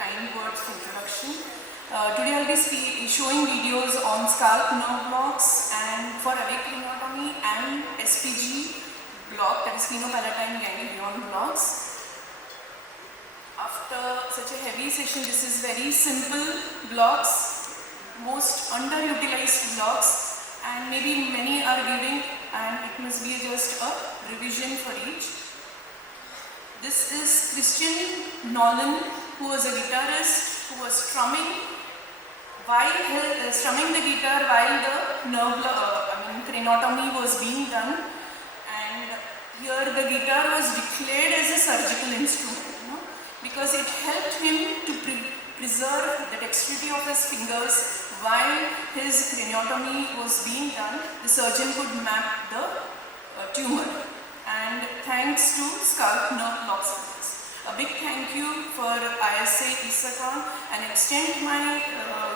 kind words of introduction. Today I'll be showing videos on scalp nerve blocks and for awake craniotomy and SPG block, that is spinopalatine ganglion blocks. After such a heavy session, this is very simple blocks, most underutilized blocks, and maybe many are giving, and it must be just a revision for each. This is Christian Nolan, who was a guitarist who was strumming the guitar while the craniotomy was being done, and here the guitar was declared as a surgical instrument, because it helped him to preserve the dexterity of his fingers while his craniotomy was being done. The surgeon could map the tumor. And thanks to scalp nerve block surgeons. A big thank you for ISA ISACON, and extend my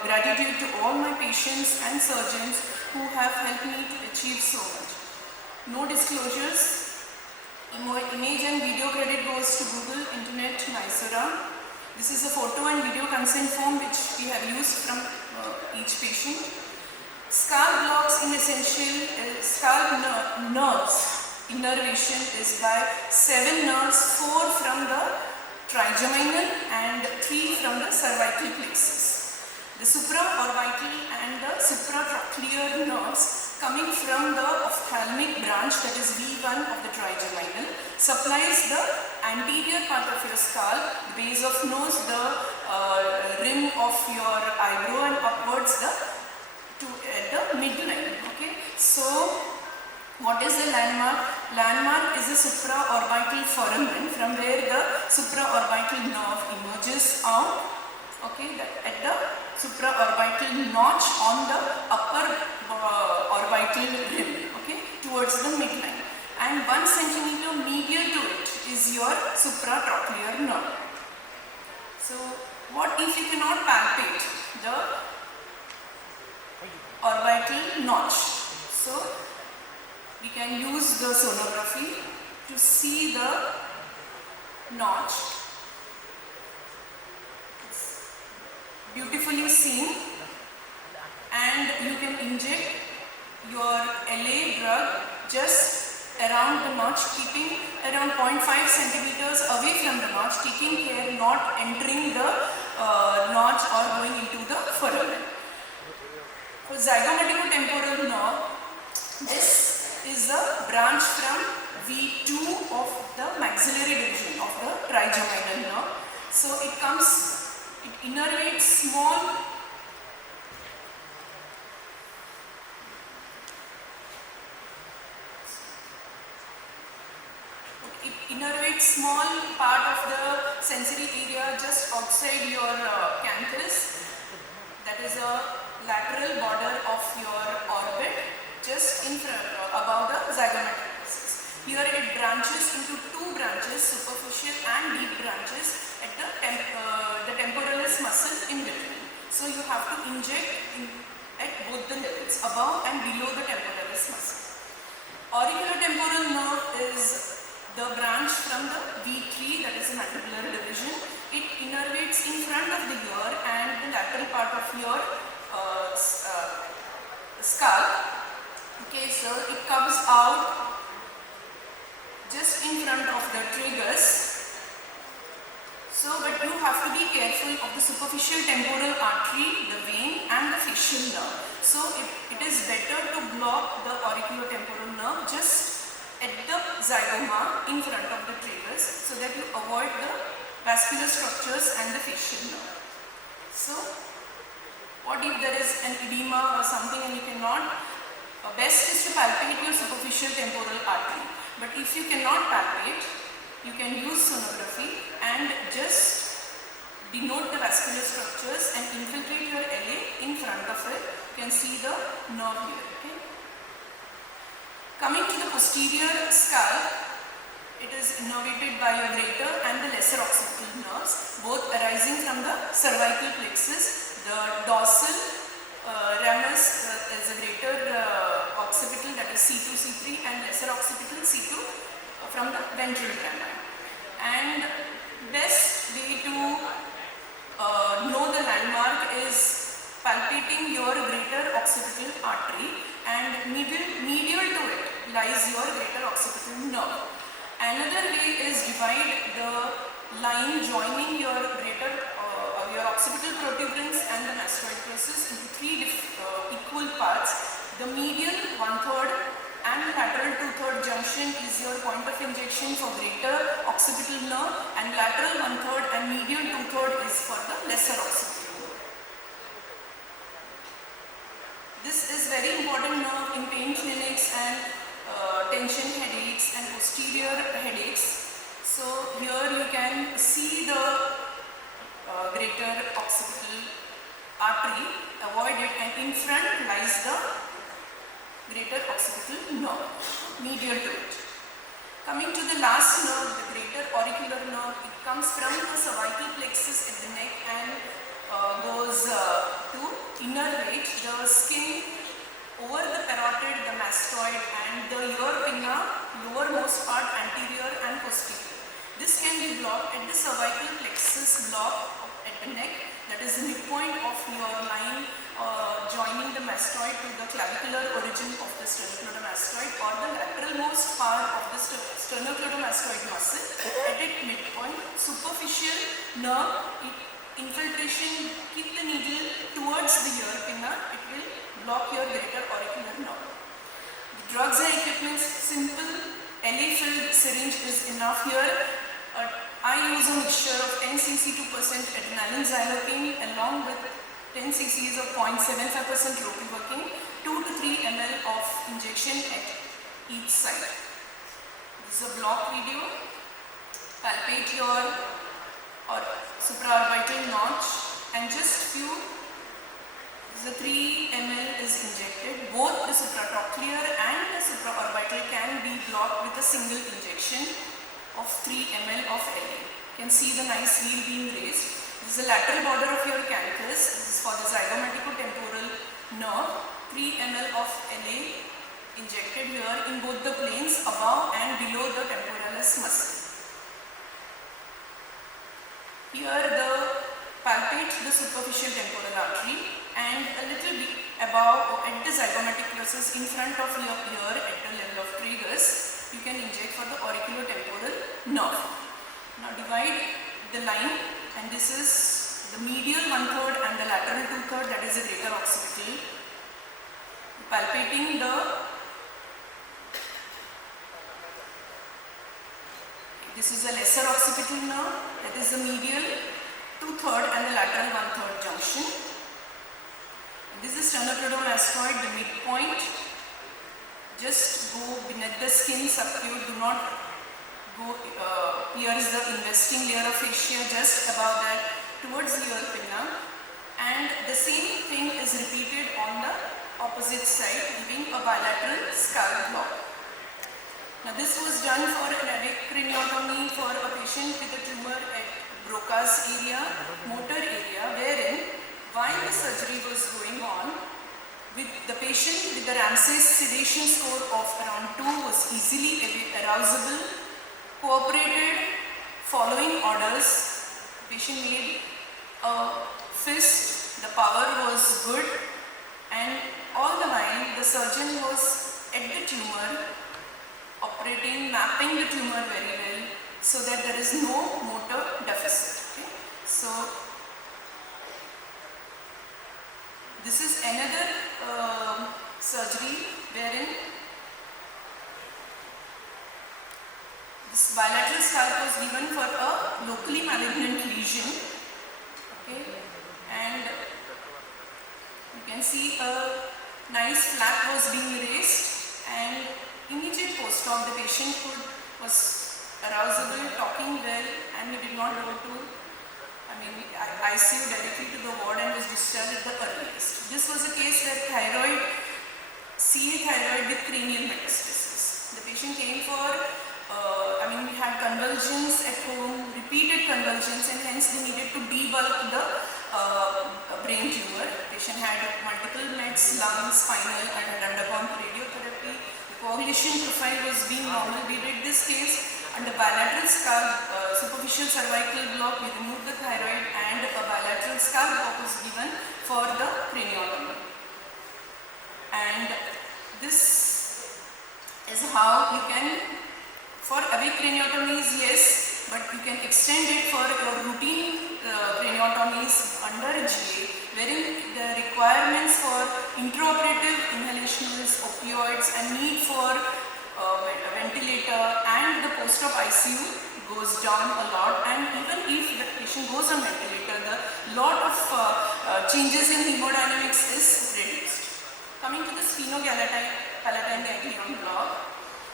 gratitude to all my patients and surgeons who have helped me to achieve so much. No disclosures. Image and video credit goes to Google, Internet, Mysore. This is a photo and video consent form which we have used from each patient. Scalp blocks in essential scalp nerves. Innervation is by 7 nerves, 4 from the trigeminal and 3 from the cervical plexus. The supraorbital and the supratrochlear nerves coming from the ophthalmic branch, that is V1 of the trigeminal, supplies the anterior part of your scalp, the base of nose, the rim of your eyebrow, and upwards at the midline. Okay, so what is the landmark? Landmark is the supraorbital foramen, from where the supraorbital nerve emerges out. Okay, at the supraorbital notch on the upper orbital rim, okay, towards the midline. And 1 centimeter medial to it is your supratrochlear nerve. So, what if you cannot palpate the orbital notch? So, we can use the sonography to see the notch. It's beautifully seen, and you can inject your LA drug just around the notch, keeping around 0.5 centimeters away from the notch, taking care not entering the notch or going into the foramen. For zygomaticotemporal nerve, this is a branch from V2 of the maxillary division of the trigeminal nerve. So it innervates small part of the sensory area just outside your canthus, that is a lateral border of your orbit, just in front, above the zygomatic plexus. Here it branches into 2 branches, superficial and deep branches, at the temporalis muscle in between. So you have to inject at both the levels, above and below the temporalis muscle. Auriculotemporal nerve is the branch from the V3, that is the mandibular division. It innervates in front of the ear and the lateral part of your skull. Okay, so it comes out just in front of the tragus. So, but you have to be careful of the superficial temporal artery, the vein, and the facial nerve. So, it is better to block the auriculotemporal nerve just at the zygoma in front of the tragus, so that you avoid the vascular structures and the facial nerve. So, what if there is an edema or something and you cannot? Best is to palpate your superficial temporal artery. But if you cannot palpate, you can use sonography and just denote the vascular structures and infiltrate your LA in front of it. You can see the nerve here. Okay? Coming to the posterior scalp, it is innervated by your greater and the lesser occipital nerves, both arising from the cervical plexus. The dorsal ramus is a greater occipital, that is C2, C3, and lesser occipital C2 from the ventral rami. And best way to palpating your greater occipital artery, and medial to it lies your greater occipital nerve. Another way is divide the line joining your your occipital protuberance and the mastoid process into three equal parts. The medial 1/3 and lateral 2/3 junction is your point of injection for greater occipital nerve, and lateral 1/3 and medial 2/3 is for the lesser occipital nerve. This is very important nerve in pain clinics and tension headaches and posterior headaches. So here you can see the greater occipital artery, avoid it, and in front lies the greater occipital nerve, medial to it. Coming to the last nerve, the greater auricular nerve, it comes from the cervical plexus at the neck and goes to innervate the skin over the parotid, the mastoid, and the ear pinna, lowermost part, anterior and posterior. This can be blocked at the cervical plexus block at the neck, that is the midpoint of your line joining the mastoid to the clavicular origin of the sternocleidomastoid, or the lateralmost part of the sternocleidomastoid muscle at its midpoint. Superficial nerve infiltration, keep the needle towards the ear pinna, it will block your greater auricular nerve. The drugs and equipments, simple LA-filled syringe is enough here. I use a mixture of 10 cc to % adrenaline xylopine along with 10 cc's of 0.75% ropivacaine, 2 to 3 ml of injection at each side. This is a block video. Palpate your supraorbital notch and just few, the 3 ml is injected. Both the supratrochlear and the supraorbital can be blocked with a single injection of 3 ml of LA. You can see the nice wheel being raised. This is the lateral border of your canthus. This is for the zygomaticotemporal nerve. 3 ml of LA injected here in both the planes above and below the temporalis muscle. Here the palpate the superficial temporal artery and a little bit above at the zygomatic process in front of your ear at the level of tragus. You can inject for the auriculotemporal nerve. Now divide the line, and this is the medial 1/3 and the lateral 2/3, that is the greater occipital. Palpating this is a lesser occipital nerve, that is the medial 2/3 and the lateral 1/3 junction. This is sternocleidomastoid, the midpoint. Just go beneath the skin, subcute, do not go pierce the investing layer of fascia, just above that towards the ear pinna, and the same thing is repeated on the opposite side, giving a bilateral scalp block. Now this was done for an addict craniotomy for a patient with a tumor at Broca's area, motor area, wherein while the surgery was going on, with the patient with the Ramsay's sedation score of around 2 was easily arousable, cooperated, following orders. The patient made a fist, the power was good, and all the while the surgeon was at the tumor, operating, mapping the tumor very well so that there is no motor deficit. Okay? So this is another surgery wherein this bilateral scalp was given for a locally malignant lesion. Okay? And you can see a nice flap was being raised, and immediate post-op the patient was arousable, talking well, and he did not go to ICU directly to the ward and was discharged at the earliest. This was a case where CA thyroid with cranial metastasis. The patient came for, he had convulsions at home, repeated convulsions, and hence they needed to debulk the brain tumor. The patient had multiple meds, lung, spinal, and had undergone radiotherapy. The coagulation profile was being normal. We did this case under bilateral scalp, superficial cervical block. We removed the thyroid, and a bilateral scalp block was given for the craniotomy. this is how you can, for awake craniotomies, yes, but you can extend it for your routine craniotomies under GA, wherein the requirements for intraoperative inhalationals, opioids, and need for a ventilator and the post-op ICU goes down a lot. And even if the patient goes on ventilator, the lot of changes in hemodynamics is reduced. Coming to the sphenopalatine ganglion block,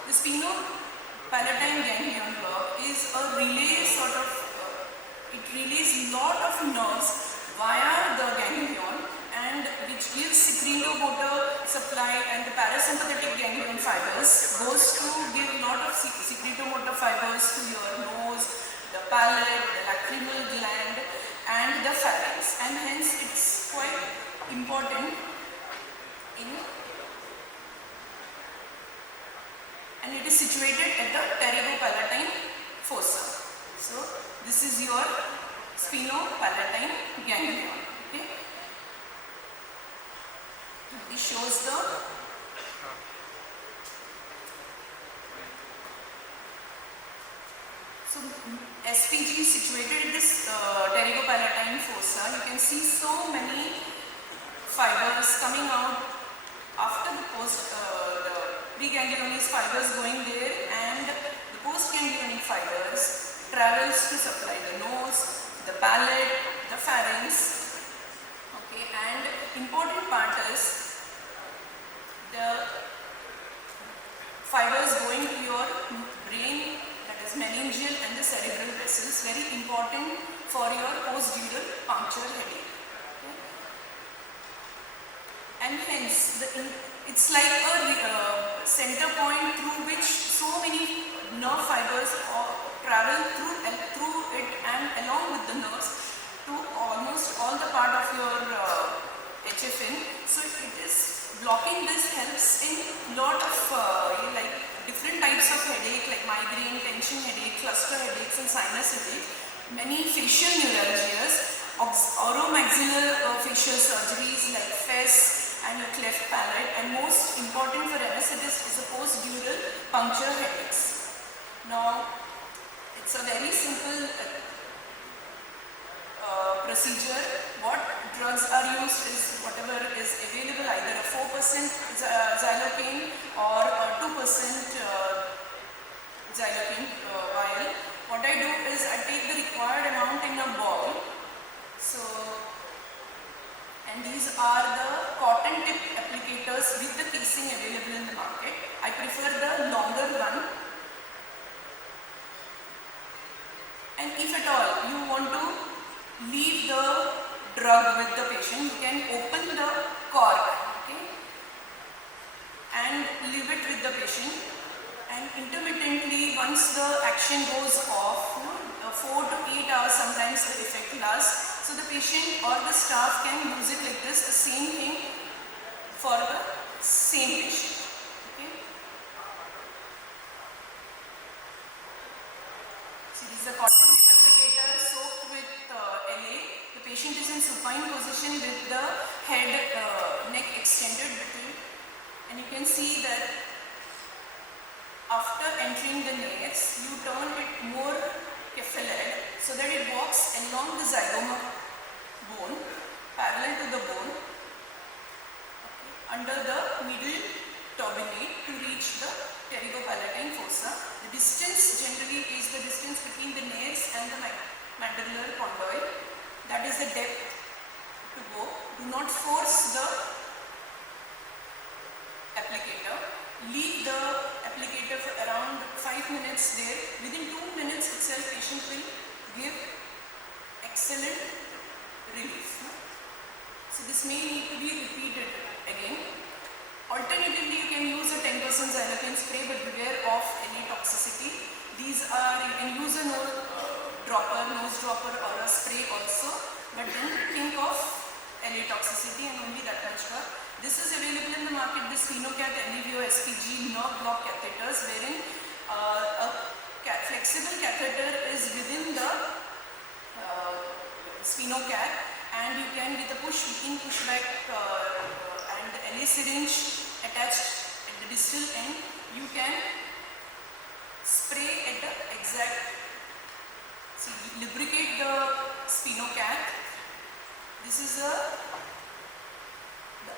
the sphenopalatine ganglion block is a relay sort of, it relays lot of nerves via the ganglion, and which gives secretomotor supply, and the parasympathetic ganglion fibers goes to give lot of secretomotor fibers to your nose, the palate, the lacrimal gland, and the pharynx, and hence it's quite important and it is situated at the pterygopalatine fossa. So this is your sphenopalatine ganglion. Okay. This shows the SPG is situated in this pterygopalatine fossa. You can see so many fibers coming out after the preganglionic fibers going there, and the postganglionic fibers travels to supply the nose, the palate, the pharynx. Okay, and important part is the fibers going to your brain, that is meningeal and the cerebral vessels, very important for your postdural puncture headache. Okay. And hence it's like a center point through which so many nerve fibers travel through it and along with the nerves to almost all the part of your HFN. So it is blocking this helps in lot of like different types of headache like migraine, tension headache, cluster headaches, and sinus headache. Many facial neuralgias, oromaxillar facial surgeries like FES and your cleft palate, and most important for anesthetist is a post-dural puncture headaches. Now, it's a very simple procedure. What drugs are used is whatever is available, either a 4% xylocaine or a 2% xylocaine vial. What I do is I take the required amount in a ball. So, and these are the cotton tip applicators with the casing available in the market. I prefer the longer one. And if at all you want to leave the drug with the patient, you can open the cork, okay, and leave it with the patient. And intermittently, once the action goes off, 4 to 8 hours sometimes the effect lasts. So the patient or the staff can use it like this, the same thing for the same patient. Okay. So this is a cotton tip applicator soaked with LA. The patient is in supine position with the head, neck extended between, and you can see that after entering the nares, you turn it more cephalad so that it walks along the zygoma bone, parallel to the bone, under the middle turbinate to reach the pterygopalatine fossa. The distance generally is the distance between the nares and the mandibular condyle. That is the depth to go. Do not force the applicator. Leave the applicator for around 5 minutes there. Within 2 minutes itself, patient will give excellent relief. So this may need to be repeated again. Alternatively, you can use a 10% xylocaine spray, but beware of any toxicity. These are, you can use a nose dropper or a spray also, but then think of any toxicity and only that much work. This is available in the market, the Spinocat NVO SPG nerve block catheters, wherein a flexible catheter is within the Spinocat, and you can with a pushback and LA syringe attached distal end, you can spray at the exact, see, lubricate the spinocath. This is the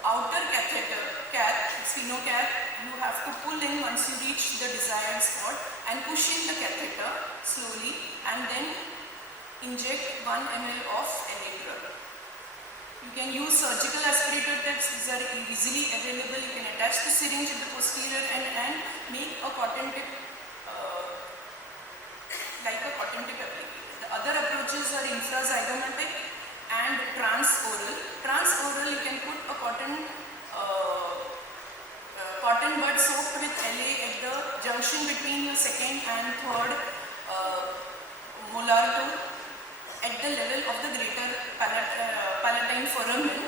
outer spinocath, you have to pull in once you reach the desired spot and push in the catheter slowly and then inject 1 ml of LA drug. You can use surgical aspirator tips, these are easily available. You can attach the syringe at the posterior end and make a cotton tip like a cotton tip applicator. The other approaches are infrazygomatic and transoral. Transoral, you can put a cotton bud soaked with LA at the junction between your second and third molar tooth at the level of the greater palatine foramen.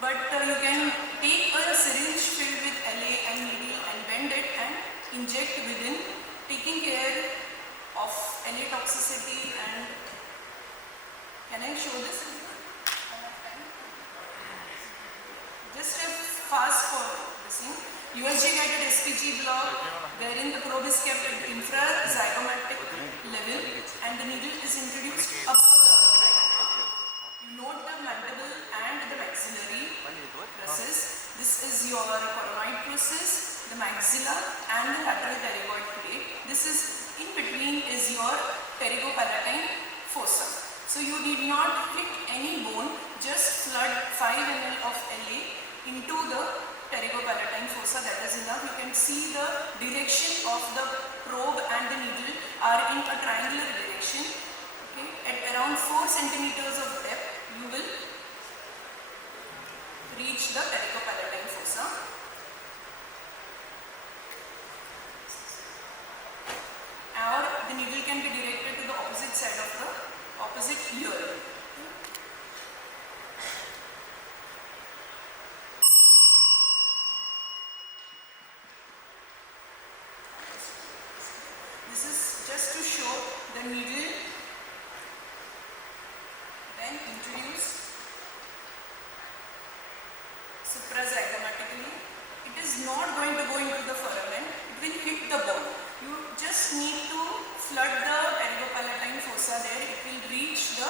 But you can take a syringe filled with LA and needle and bend it and inject within, taking care of LA toxicity. And can I show this? Just a fast forward this thing. USG guided SPG block wherein the probe is kept at the infrazygomatic level and the needle is introduced above the you note the mandible and the maxillary process. This is your coronoid process, the maxilla and the lateral pterygoid plate. This is in between is your pterygopalatine fossa. So you need not hit any bone, just flood 5 ml of LA into the pterygopalatine fossa, that is enough. You can see the direction of the probe and the needle are in a triangular direction. Okay. At around 4 centimeters of depth, you will reach the pterygopalatine fossa. Or the needle can be directed to the opposite side of the opposite ear. This is just to show the needle when introduced suprazygomatically. It is not going to go into the foramen, it will hit the bone. You just need to flood the pterygopalatine fossa there, it will reach the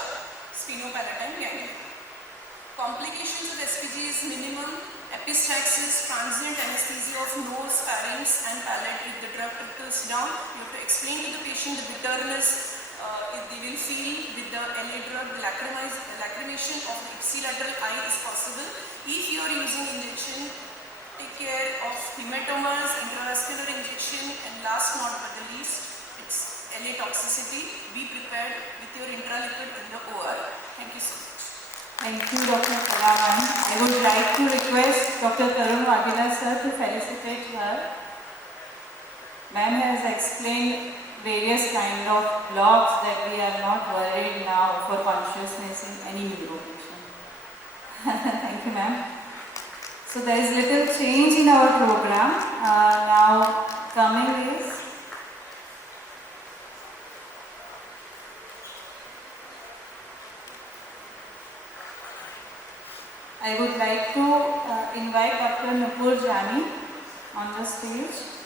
spinopalatine ganglion. Complications with SPG is minimum, epistaxis, transient anesthesia of nose, pharynx and palate. If the drug trickles down, you have to explain to the patient the bitterness they will feel with the LA drug. The lacrimation of the ipsilateral eye is possible. If you are using injection, take care of hematomas, intravascular injection, and last not but the least, it's LA toxicity. Be prepared with your intraliquid in the OR. Thank you so much. Thank you, Dr. Paliwal. I would like to request Dr. Tarun Waghela sir to felicitate her. Ma'am has explained various kind of blocks that we are not worried now for consciousness in any neuro patient. Thank you, ma'am. So there is little change in our program. Now coming is I would like to invite Dr. Nupur Jani on the stage.